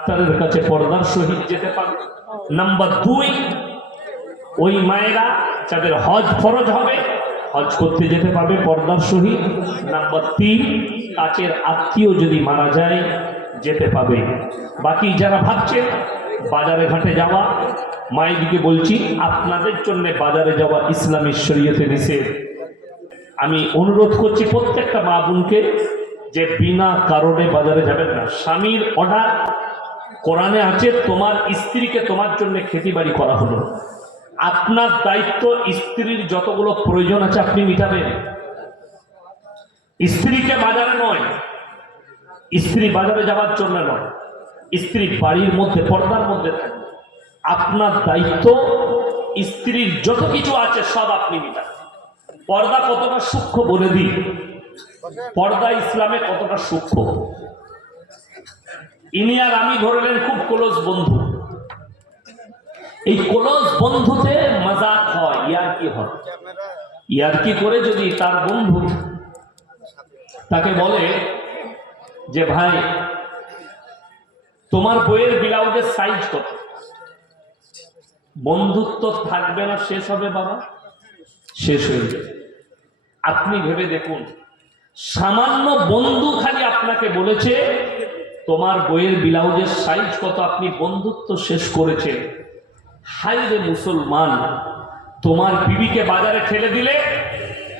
ডাক্তারের কাছে পর্দার সহিত যেতে পারে নাম্বার দুই, ওই মায়েরা যাদের হজ ফরজ হবে, হজ করতে যেতে পারবে পর্দার সহিত। নাম্বার তিন, কাছের আত্মীয় যদি মারা যায়, যেতে পাবে বাকি যারা ভাবছেন বাজারে ঘাটে যাওয়া, মায়েদিকে বলছি, আপনাদের জন্য বাজারে যাওয়া ইসলামী শরীয়তে নিষেধ। আমি অনুরোধ করছি প্রত্যেকটা মা বোনকে যে বিনা কারণে বাজারে যাবেন না। স্বামীর অর্ডার কোরআনে আছে, তোমার স্ত্রীকে তোমার জন্য খেতি বাড়ি করা হলো। আপনার দায়িত্ব স্ত্রীর যতগুলো প্রয়োজন আছে আপনি মিটাবেন। স্ত্রীকে বাজারে নয়, স্ত্রী বাজারে যাওয়ার জন্য নয়, স্ত্রী বাড়ির মধ্যে, পর্দার মধ্যে থাকবে আপনার দায়িত্ব স্ত্রীর যত কিছু আছে সব আপনি মিটাবেন। পর্দা কতটা সূক্ষ্ম বলে দিই। পর্দা ইসলামে কতটা সূক্ষ্ম? ইনি আর আমি ধরলেন খুব ক্লোজ বন্ধু। এই ক্লোজ বন্ধুতে মজাক হয়, ইয়ার কি হয়? ইয়ার কি করে যদি তার বন্ধু তাকে বলে যে, ভাই, তোমার বইয়ের ব্লাউজের সাইজ কত? বন্ধুত্ব থাকবে না, শেষ হবে বাবা। শেষ হয়ে যাবে। আপনি ভেবে দেখুন, সামান্য বন্ধু খালি আপনাকে বলেছে তোমার বইয়ের ব্লাউজের সাইজ কত আপনি বন্ধুত্ব শেষ করেছেন? হাই রে মুসলমান, তোমার বিবিকে বাজারে ঠেলে দিলে,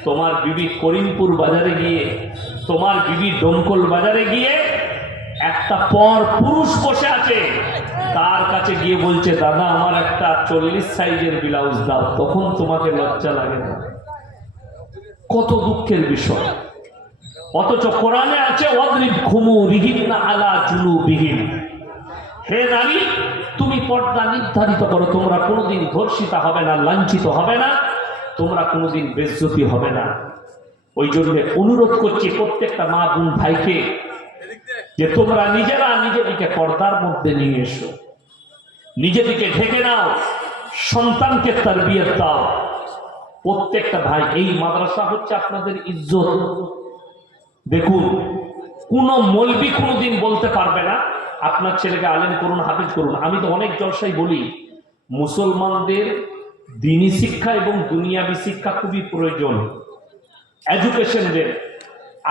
তোমার বিবি করিমপুর বাজারে গিয়ে, তোমার বিবি ডমকল বাজারে গিয়ে, একটা পর পুরুষ বসে আছে। তার কাছে গিয়ে বলছে, দাদা, আমার একটা চল্লিশ সাইজের ব্লাউজ দাও। তখন তোমাকে লজ্জা লাগে না। কত দুঃখের বিষয়। অথচ কোরআনে আছে অদ্রিব ঘুমু রিহিন আলা জুলু বিহীন হে নারী, তুমি পর্দা নির্ধারিত করো, তোমরা কোনোদিন ধর্ষিতা হবে না, লাঞ্ছিত হবে না, তোমরা কোনোদিন বেজ্জতি হবে না। ওই জন্য অনুরোধ করছি প্রত্যেকটা মা বোন ভাইকে যে তোমরা নিজেরা নিজেদিকে পর্দার মধ্যে নিয়ে এসো। নিজেদিকে ঢেকে নাও, সন্তানকে তার বিয়ে দাও। প্রত্যেকটা ভাই, এই মাদ্রাসা হচ্ছে আপনাদের ইজ্জত। দেখুন, কোন মলবি কোনোদিন বলতে পারবে না, আপনার ছেলেকে আলেম করুন, হাফিজ করুন। আমি তো অনেক জলসাই বলি, মুসলমানদের দিনী শিক্ষা এবং দুনিয়াবি শিক্ষা খুবই প্রয়োজন। এডুকেশনদের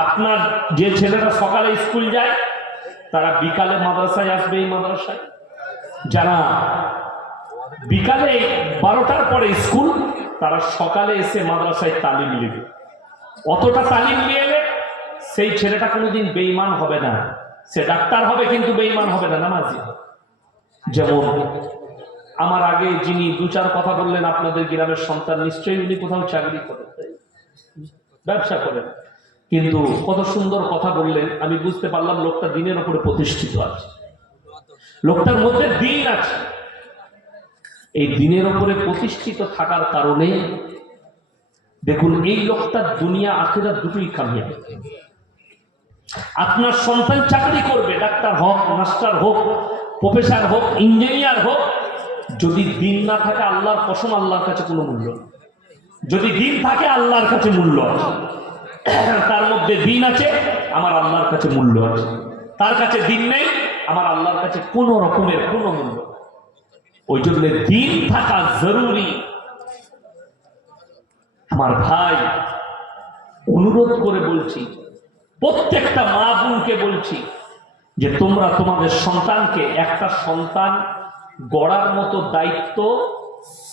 আপনার যে ছেলেরা সকালে স্কুল যায়, তারা বিকালে মাদ্রাসায় আসবে এই মাদ্রাসায়। যারা বিকালে বারোটার পরে স্কুল, তারা সকালে এসে মাদ্রাসায় তালিম নেবে। অতটা তালিম নিয়ে সেই ছেলেটা কোনোদিন বেইমান হবে না। সে ডাক্তার হবে কিন্তু বেইমান হবে না, নামাজি। যেমন আমার আগে যিনি দু চার কথা বললেন, আপনাদের গ্রামের সন্তান নিশ্চয়ই উনি কোথাও চাকরি করেন। ব্যবসা করেন। কিন্তু কত সুন্দর কথা বললেন, আমি বুঝতে পারলাম লোকটা দিনের উপরে প্রতিষ্ঠিত আছে। লোকটার মধ্যে দিন আছে। এই দিনের উপরে প্রতিষ্ঠিত থাকার কারণে দেখুন, এই লোকটা দুনিয়া আখেরা দুটোই কামিয়াবি। আপনার সন্তান চাকরি করবে, ডাক্তার হোক, মাস্টার হোক, প্রফেসর হোক, ইঞ্জিনিয়ার হোক, যদি দিন না থাকে আল্লাহর কসম, আল্লাহর কাছে কোনো মূল্য যদি দিন থাকে আল্লাহর কাছে মূল্য তার মধ্যে দিন আছে, আমার আল্লাহর কাছে মূল্য আছে। তার কাছে দিন নেই, আমার আল্লাহর কাছে কোনো রকমের কোনো মূল্য ওই জন্য দিন থাকা জরুরি। আমার ভাই, অনুরোধ করে বলছি প্রত্যেকটা মা বোনকে বলছি যে তোমরা তোমাদের সন্তানকে একটা সন্তান গড়ার মতো দায়িত্ব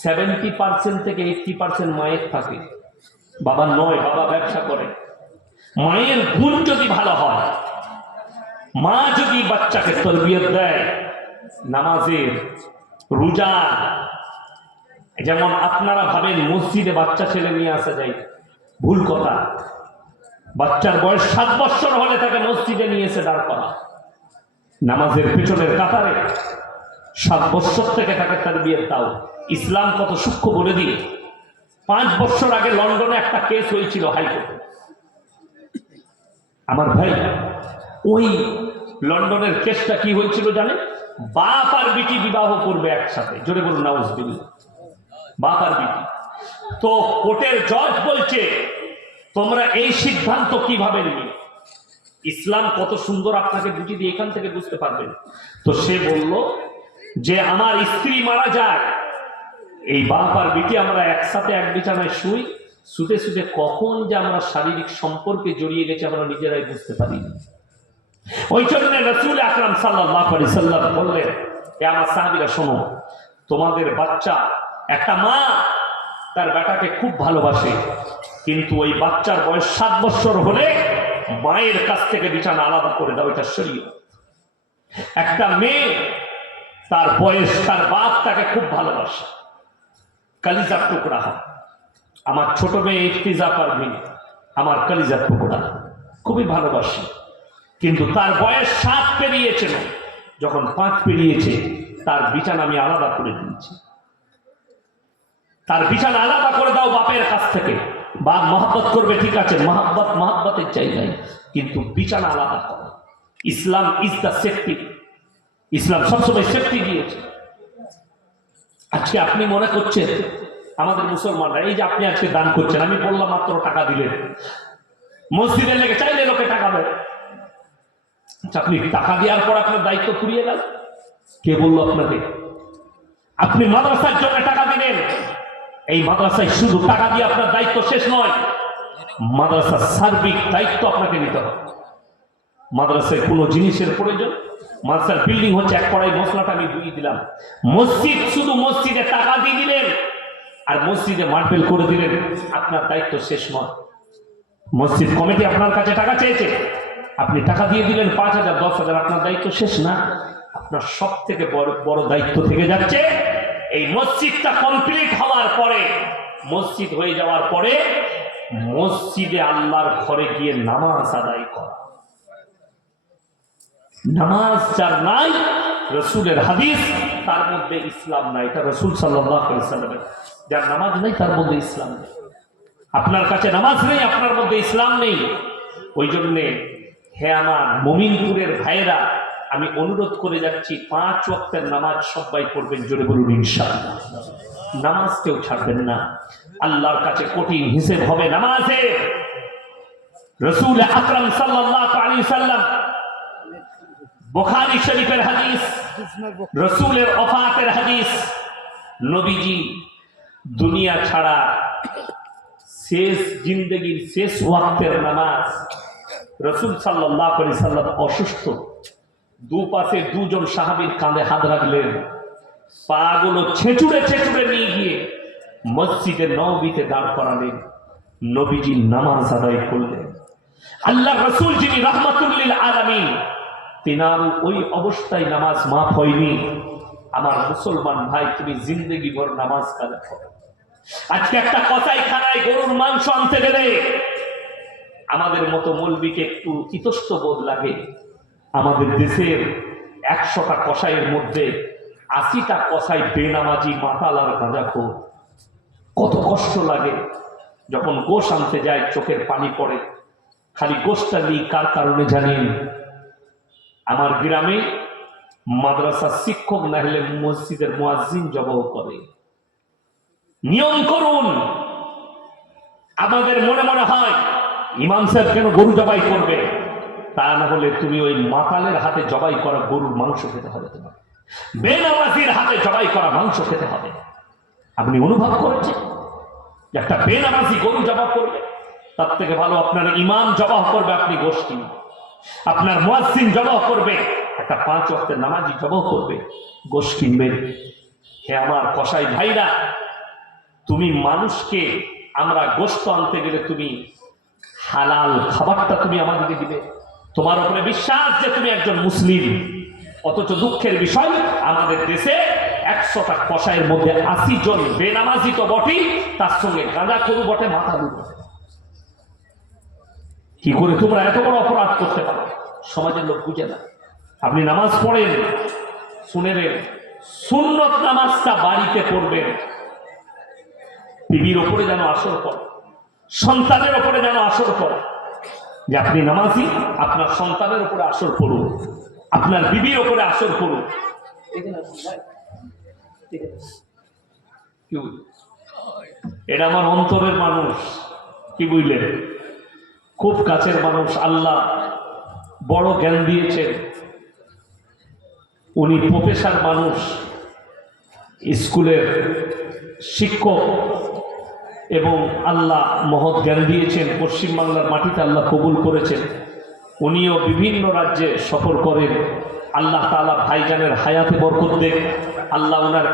সেভেন্টি পার্সেন্ট থেকে এইটটি পার্সেন্ট মায়ের থাকে। বাবা নয়, বাবা ব্যবসা করে। মায়ের গুণ যদি ভালো হয়, মা যদি বাচ্চাকে তরবিয়ত দেয় নামাজের রোজা, যেমন আপনারা ভাবেন মসজিদে বাচ্চা ছেলে নিয়ে আসা যায়, ভুল কথা। বাচ্চার বয়স সাত বছর হলে তাকে মসজিদে নিয়ে এসে দাঁড় করা নামাজের পেছনের কাতারে সাত বছর থেকে তাকে তার বিয়ের দাও ইসলাম কত সূক্ষ্ম বলে দিয়ে পাঁচ বছর আগে লন্ডনে একটা কেস হয়েছিল হাইকোর্টে। আমার ভাই, ওই লন্ডনের কেসটা কি হয়েছিল জানে? বাপ আর বিটি বিবাহ করবে একসাথে। জোরে বলুন নাউজ বাপ আর বিটি। তো কোর্টের জজ বলছে তোমরা এই সিদ্ধান্ত কীভাবে নিবে? ইসলাম কত সুন্দর আপনাকে বুঝিয়ে দিয়ে এখান থেকে বুঝতে পারবেন তো সে বলল যে, আমার স্ত্রী মারা যায়। এই বাপ আর বিটি আমরা একসাথে এক বিছানায় শুই। শুতে শুতে কখন যে আমরা শারীরিক সম্পর্কে জড়িয়ে গেছে আমরা নিজেরাই বুঝতে পারি ওই জন্য রসুল আকরাম সাল্লাহ আলি সাল্লাম বললেন আমার সাহাবিরা, শোনো, তোমাদের বাচ্চা, একটা মা, তার বেটাকে খুব ভালোবাসে। কিন্তু ওই বাচ্চার বয়স সাত বছর হলে মায়ের কাছ থেকে বিছানা আলাদা করে দাও, এটা শরীর একটা মেয়ে, তার বয়স, তার বাপ তাকে খুব ভালোবাসে। কালিজার টুকরা হয়। আমার ছোট মেয়ে ইফতিজা পারভিন আমার কালিজার টুকরা। খুবই ভালোবাসে। কিন্তু তার বয়স সাত পেরিয়েছে না। যখন পাঁচ পেরিয়েছে, তার বিছানা আমি আলাদা করে দিয়েছি। তার বিছানা আলাদা করে দাও বাপের কাছ থেকে। বাপ মহাব্বত করবে ঠিক আছে মহাব্বত মহাব্বতের জায়গায় কিন্তু বিছানা আলাদা করো। ইসলাম ইজ দ্য সেফটি ইসলাম সবসময় সেফটি দিয়েছে। আজকে আপনি মনে করছেন আমাদের মুসলমানরা এই যে আপনি আজকে দান করছেন আমি বললাম মাত্র টাকা দিলেন মসজিদে লেগে চাইলে লোকে টাকা দেয়। আচ্ছা, আপনি টাকা দেওয়ার পর আপনার দায়িত্ব ফুরিয়ে গেল? কে বলল আপনাকে? আপনি মাদ্রাসার জন্য টাকা দিলেন। এই মাদ্রাসায় শুধু টাকা দিয়ে আপনার দায়িত্ব শেষ নয়, মাদ্রাসার সার্বিক দায়িত্ব আপনাকে নিতে হবে। মাদ্রাসায় কোনো জিনিসের প্রয়োজন, মাদ্রাসার বিল্ডিং হচ্ছে এক কড়াই মশলাটা আমি বুঝিয়ে দিলাম। মসজিদ শুধু মসজিদে টাকা দিয়ে দিলেন, আর মসজিদে মার্বেল করে দিলেন, আপনার দায়িত্ব শেষ নয়। মসজিদ কমিটি আপনার কাছে টাকা চেয়েছে, আপনি টাকা দিয়ে দিলেন পাঁচ হাজার, দশ হাজার, আপনার দায়িত্ব শেষ না। আপনার সব থেকে বড় বড় দায়িত্ব থেকে যাচ্ছে এই মসজিদটা কমপ্লিট হওয়ার পরে, মসজিদ হয়ে যাওয়ার পরে মসজিদে আল্লাহর ঘরে গিয়ে নামাজ আদায় করা। নামাজ যার নাই, রসুলের হাদিস, তার মধ্যে ইসলাম নাই। এটা রসুল সাল্লামের যার নামাজ নেই, তার মধ্যে ইসলাম নেই। আপনার কাছে নামাজ নেই, আপনার মধ্যে ইসলাম নেই। ওই জন্যে হে আমার মমিনপুরের ভাইয়েরা আমি অনুরোধ করে যাচ্ছি, পাঁচ ওয়াক্তের নামাজ সবাই পড়বেন, জোরে বলুন, ইনশাআল্লাহ। নামাজ কেউ ছাড়বেন না। আল্লাহর কাছে কঠিন হিসেব হবে নামাজে রসুল আকরাম সাল্লাল্লাহু আলাইহি সাল্লাম, বুখারী শরীফের হাদিস, রসুলের অফাতের হাদিস, নবীজি, দুনিয়া ছাড়া শেষ জিন্দগির শেষ ওয়াক্তের নামাজ, রসুল সাল্লাহ আলি সাল্লাম অসুস্থ। দুপাশে দুজন সাহাবীর কাঁধে হাত রাখলেন। পাগুলো ছেঁচুড়ে ছেঁচুড়ে নিয়ে গিয়ে মসজিদে নবীতে দাঁড় করালেন। নবীজি নামাজ আদায় করলেন। আল্লাহ রসুল যিনি রহমাতুল্লিল আলামিন, তিনার ওই অবস্থায় নামাজ মাফ হয়নি। আমার মুসলমান ভাই, তুমি জিন্দগি ভর নামাজ কাজা করো। আজকে একটা কথাই খানায় গরুর মাংস আনতে গেলে আমাদের মতো মৌলবীকে একটু ইতস্ত বোধ লাগে। আমাদের দেশের একশোটা কষাইয়ের মধ্যে আশিটা কষাই বেনামাজি, মাতাল আর গাঁজাখোর। কত কষ্ট লাগে যখন গোশ আনতে যায়, চোখের পানি পড়ে। খালি গোশটা নিই, কার কারণে জানেন? আমার গ্রামে মাদ্রাসার শিক্ষক না হলে মসজিদের মুয়াজ্জিন জবাব করে। নিয়ম করুন। আমাদের মনে মনে হয়, ইমাম সাহেব কেন গরু জবাই করবে? তা না হলে তুমি ওই মাতালের হাতে জবাই করা গরুর মাংস খেতে হবে তোমার। বেনামাজির হাতে জবাই করা মাংস খেতে হবে। আপনি অনুভব করেছেন? একটা বেনামাজি গরু জবাব করবে। তার থেকে ভালো আপনার ইমাম জবাহ করবে, আপনি গোষ্ঠী। আপনার মুয়াজ্জিন জবাব করবে। একটা পাঁচ ওয়াক্তের নামাজি জবাহ করবে। গোশ কিনবেন হে আমার কসাই ভাইরা, তুমি মানুষকে আমরা গোস্ত আনতে গেলে তুমি হালাল খাবারটা তুমি আমাদেরকে দিবে। তোমার উপরে বিশ্বাস যে তুমি একজন মুসলিম। অথচ দুঃখের বিষয়, আমাদের দেশে একশোটা কষাইয়ের মধ্যে আশি জন বেনামাজি তো বটেই, তার সঙ্গে গাঁদা করু বটে, মাথা দু কি করে তোমরা এত বড় অপরাধ করতে পারো? সমাজের লোক বুঝে না। আপনি নামাজ পড়েন শুনেলেন সুন্নত নামাজটা বাড়িতে পড়বেন। বিবির ওপরে যেন আসর পড়ে, সন্তানের ওপরে যেন আসর পড়ে। যে আপনি নামাজি, আপনার সন্তানের উপরে আসর পড়ুন, আপনার বিবির ওপরে আসর পড়ুন। কি বুঝলেন? এটা আমার অন্তরের মানুষ, কি বুঝলেন খুব কাছের মানুষ, আল্লাহ বড় জ্ঞান দিয়েছেন। উনি প্রফেসর মানুষ, স্কুলের শিক্ষক। এবং আল্লাহ মহৎ জ্ঞান দিয়েছেন পশ্চিমবাংলার মাটিতে আল্লাহ কবুল করেছেন। উনিও বিভিন্ন রাজ্যে সফর করেন। আল্লাহ তালা ভাইজানের হায়াতে বরকত দেন। আল্লাহ ওনার